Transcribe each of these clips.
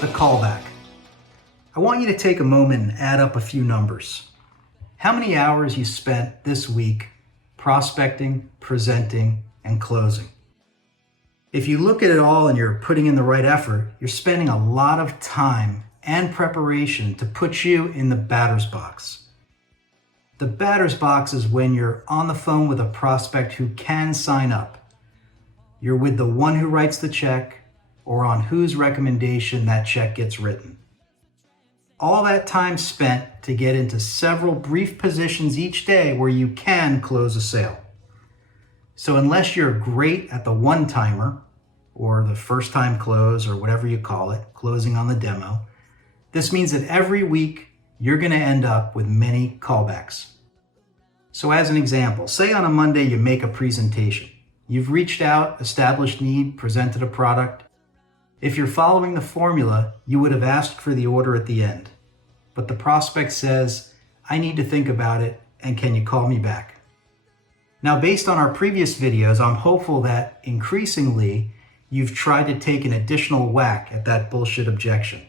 the callback. I want you to take a moment and add up a few numbers. How many hours you spent this week prospecting, presenting, and closing? If you look at it all and you're putting in the right effort, you're spending a lot of time and preparation to put you in the batter's box. The batter's box is when you're on the phone with a prospect who can sign up. You're with the one who writes the check or on whose recommendation that check gets written. All that time spent to get into several brief positions each day where you can close a sale. So unless you're great at the one-timer or the first-time close or whatever you call it, closing on the demo, this means that every week you're going to end up with many callbacks. So as an example, say on a Monday you make a presentation. You've reached out, established need, presented a product. If you're following the formula, you would have asked for the order at the end. But the prospect says, I need to think about it, and can you call me back? Now, based on our previous videos, I'm hopeful that increasingly you've tried to take an additional whack at that bullshit objection.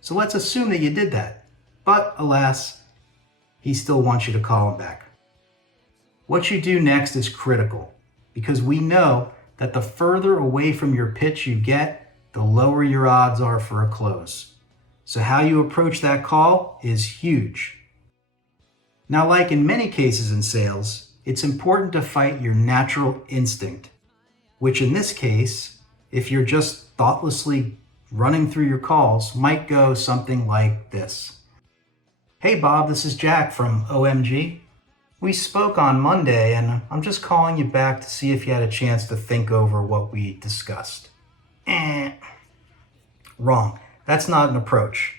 So let's assume that you did that. But alas, he still wants you to call him back. What you do next is critical, because we know that the further away from your pitch you get, the lower your odds are for a close. So how you approach that call is huge. Now, like in many cases in sales, it's important to fight your natural instinct, which in this case, if you're just thoughtlessly running through your calls, might go something like this. Hey Bob, this is Jack from OMG. We spoke on Monday and I'm just calling you back to see if you had a chance to think over what we discussed. Wrong. That's not an approach.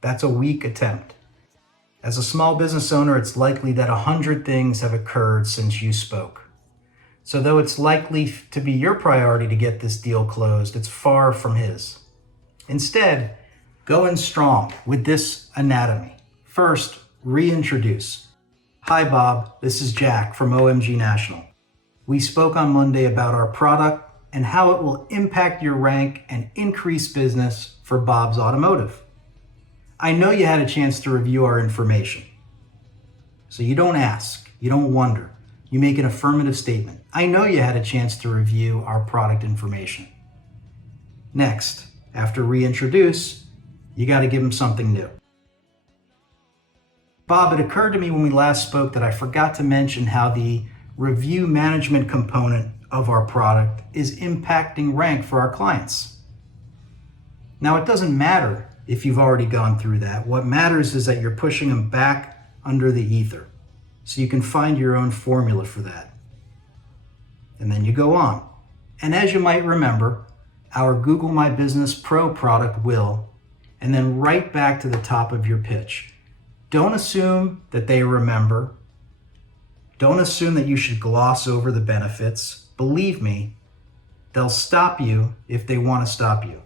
That's a weak attempt. As a small business owner, it's likely that 100 things have occurred since you spoke. So though it's likely to be your priority to get this deal closed, it's far from his. Instead, go in strong with this anatomy. First, reintroduce. Hi Bob, this is Jack from OMG National. We spoke on Monday about our product and how it will impact your rank and increase business for Bob's Automotive. I know you had a chance to review our information. So you don't ask, you don't wonder, you make an affirmative statement. I know you had a chance to review our product information. Next, after reintroduce, you got to give him something new. Bob, it occurred to me when we last spoke that I forgot to mention how the review management component of our product is impacting rank for our clients. Now, it doesn't matter if you've already gone through that. What matters is that you're pushing them back under the ether so you can find your own formula for that. And then you go on. And as you might remember, our Google My Business Pro product will, and then right back to the top of your pitch. Don't assume that they remember. Don't assume that you should gloss over the benefits. Believe me, they'll stop you if they want to stop you.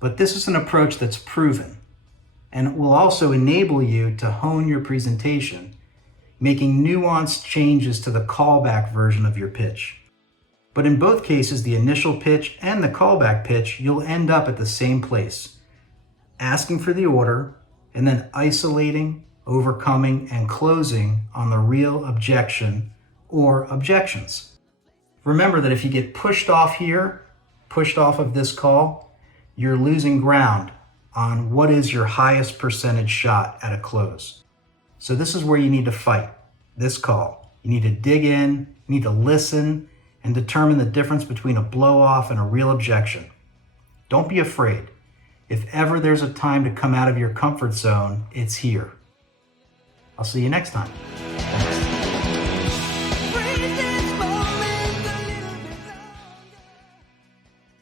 But this is an approach that's proven, and it will also enable you to hone your presentation, making nuanced changes to the callback version of your pitch. But in both cases, the initial pitch and the callback pitch, you'll end up at the same place, asking for the order, and then isolating, overcoming, and closing on the real objection or objections. Remember that if you get pushed off here, pushed off of this call, you're losing ground on what is your highest percentage shot at a close. So this is where you need to fight this call. You need to dig in, you need to listen, and determine the difference between a blow-off and a real objection. Don't be afraid. If ever there's a time to come out of your comfort zone, it's here. I'll see you next time. Thanks.